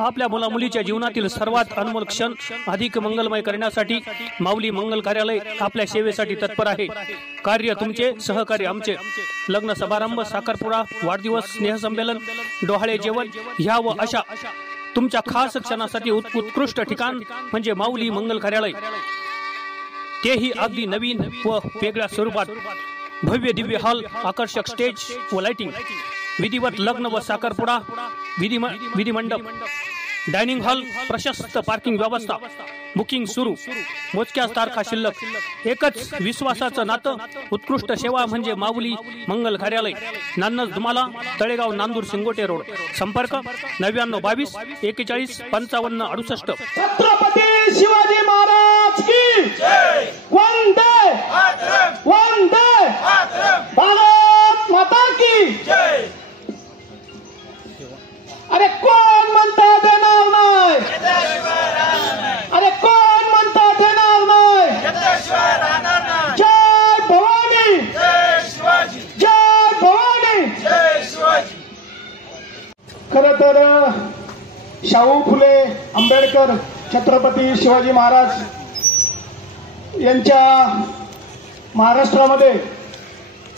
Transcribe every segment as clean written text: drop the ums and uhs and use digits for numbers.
आपल्या मुलामुलीच्या जीवनातील सर्वात अनमोल क्षण अधिक मंगलमय करण्यासाठी माऊली मंगल कार्यालय आपल्या सेवेसाठी तत्पर आहे। कार्य तुमचे, सहकार्य आमचे। लग्न समारंभ, साखरपुडा, वाढदिवस, स्नेहसंमेलन, डोहाळे जेवण ह्या व अशा तुमच्या खास क्षणासाठी उत्कृष्ट ठिकाण म्हणजे माऊली मंगल कार्यालय, तेही अगदी नवीन व वेगळ्या स्वरूपात। भव्य दिव्य हॉल, आकर्षक स्टेज व लाइटिंग, विधिवत लग्न व साखरपुडा, विधी मंडप, डायनिंग हॉल, प्रशस्त पार्किंग व्यवस्था, बुकिंग सुरू, मोजक्याच तारखा शिल्लक, एकच विश्वासाचं नातं, उत्कृष्ट सेवा म्हणजे माऊली मंगल कार्यालय, नान्नज दुमाला, तळेगाव, नांदूर, सिंगोटे रोड। संपर्क 9922 41 55 68। छत्रपती शिवाजी महाराज की जय। वंदे मातरम, वंदे मातरम, भारत माता की जय। अरे कोण म्हणता देणार नाही, अरे कोण म्हणता देणार नाही, जय भवानी, जय शिवाजी, जय भवानी, जय शिवाजी। खरं तर शाहू फुले आंबेडकर छत्रपती शिवाजी महाराज यांच्या महाराष्ट्रामध्ये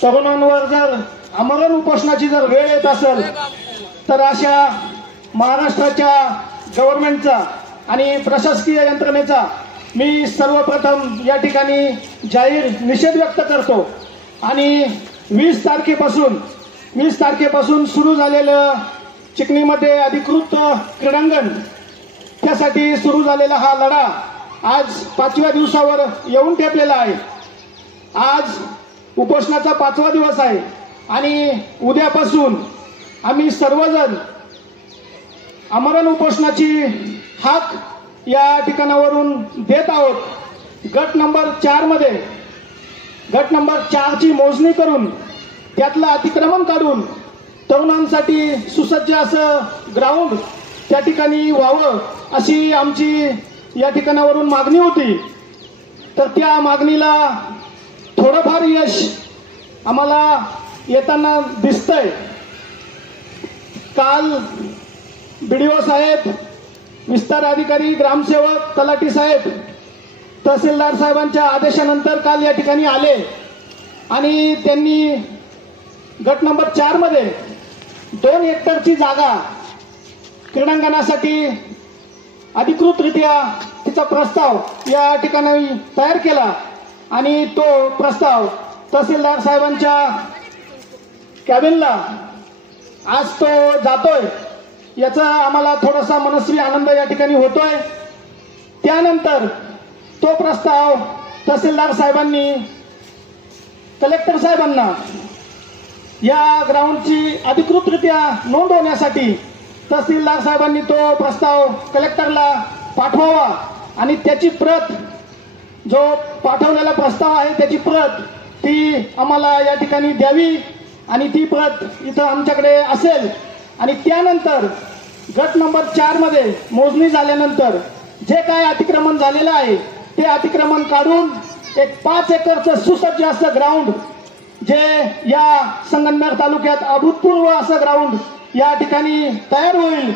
तरुणांवर जर आमरण उपोषणाची जर वेळ येत असेल तर अशा महाराष्ट्राच्या गव्हर्नमेंटचा आणि प्रशासकीय यंत्रणेचा मी सर्वप्रथम या ठिकाणी जाहीर निषेध व्यक्त करतो। आणि 20 तारखेपासून सुरू झालेलं चिखलीमध्ये अधिकृत क्रीडांगण, त्यासाठी सुरू झालेला हा लढा आज 5व्या दिवसावर येऊन ठेपलेला आहे। आज उपोषणाचा 5वा दिवस आहे आणि उद्यापासून आम्ही सर्वजण आमरण उपोषणाची हाक या ठिकाणावरून देत आहोत। गट नंबर 4 ची मोजणी करून त्यातलं अतिक्रमण काढून तरुणांसाठी सुसज्ज असं ग्राउंड त्या ठिकाणी व्हावं अशी आमची या ठिकाणावरून मागणी होती। तर त्या मागणीला थोडंफार यश आम्हाला येताना दिसतंय। काल बीडीओ साहेब, विस्तार अधिकारी, ग्रामसेवक, तलाठी साहेब, तहसीलदार साहेबांच्या आदेशानंतर काल या ठिकाणी आले आणि त्यांनी गट नंबर 4 मध्ये 2 हेक्टरची जागा क्रीडांगणासाठी अधिकृतरित्या तिचा प्रस्ताव या ठिकाणी तयार केला आणि तो प्रस्ताव तहसीलदार साहेबांच्या कॅबिनला आज तो जातोय, याचा आम्हाला थोडासा मनस्वी आनंद या ठिकाणी होतोय। त्यानंतर तो प्रस्ताव तहसीलदार साहेबांनी कलेक्टर साहेबांना या ग्राउंडची अधिकृतरित्या नोंद होण्यासाठी तहसीलदार साहेबांनी तो प्रस्ताव कलेक्टरला पाठवावा आणि त्याची प्रत, जो पाठवलेला प्रस्ताव आहे त्याची प्रत ती आम्हाला या ठिकाणी द्यावी आणि ती प्रत इथं आमच्याकडे असेल। आणि त्यानंतर गट नंबर 4 मध्ये मोजणी झाल्यानंतर जे काय अतिक्रमण झालेलं आहे ते अतिक्रमण काढून एक 5 एकरचं सुसज्ज असं ग्राउंड, जे या संगमनेर तालुक्यात अभूतपूर्व असं ग्राउंड या ठिकाणी तयार होईल,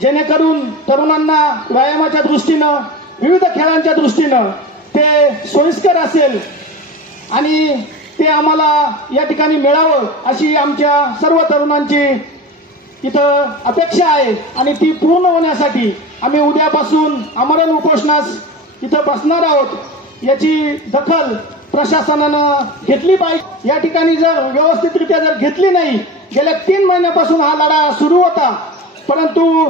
जेणेकरून तरुणांना व्यायामाच्या दृष्टीनं, विविध खेळांच्या दृष्टीनं ते सोयीस्कर असेल आणि ते आम्हाला या ठिकाणी मिळावं अशी आमच्या सर्व तरुणांची इथं अपेक्षा आहे। आणि ती पूर्ण होण्यासाठी आम्ही उद्यापासून आमरण उपोषणास इथं बसणार आहोत। याची दखल प्रशासनानं घेतली पाहिजे। या ठिकाणी जर व्यवस्थितरित्या जर घेतली नाही, गेल्या 3 महिन्यापासून हा लढा सुरू होता, परंतु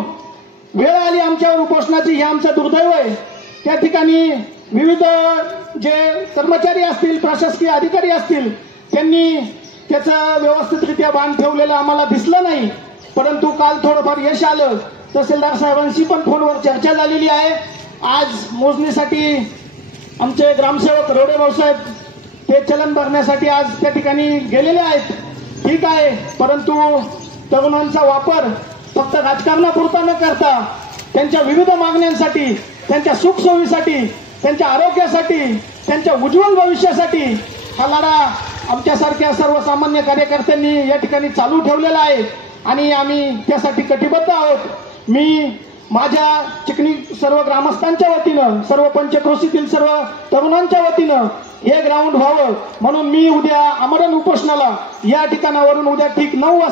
वेळ आली आमच्यावर उपोषणाची, हे आमचं दुर्दैव आहे। त्या ठिकाणी विविध जे कर्मचारी असतील, प्रशासकीय अधिकारी असतील, त्यांनी त्याचं व्यवस्थितरित्या बांध ठेवलेलं आम्हाला दिसलं नाही, परंतु काल थोडंफार यश आलं। तहसीलदार साहेबांशी पण फोनवर चर्चा झालेली आहे। आज मोजणीसाठी आमचे ग्रामसेवक रोडे भाऊसाहेब ते चलन भरण्यासाठी आज त्या ठिकाणी गेलेले आहेत, ठीक आहे, परंतु तरुणांचा वापर फक्त राजकारणापुरता न करता त्यांच्या विविध मागण्यांसाठी, त्यांच्या सुखसोयीसाठी, त्यांच्या आरोग्यासाठी, त्यांच्या उज्ज्वल भविष्यासाठी हा लढा आमच्यासारख्या सर्वसामान्य कार्यकर्त्यांनी या ठिकाणी चालू ठेवलेला आहे आणि आम्ही त्यासाठी कटिबद्ध आहोत। मी माझ्या चिकणी सर्व ग्रामस्थांच्या वतीनं, सर्व पंचक्रोशीतील सर्व तरुणांच्या वतीनं हे ग्राउंड व्हावं म्हणून मी उद्या आमरण उपोषणाला या ठिकाणावरून उद्या ठीक 9 वाजता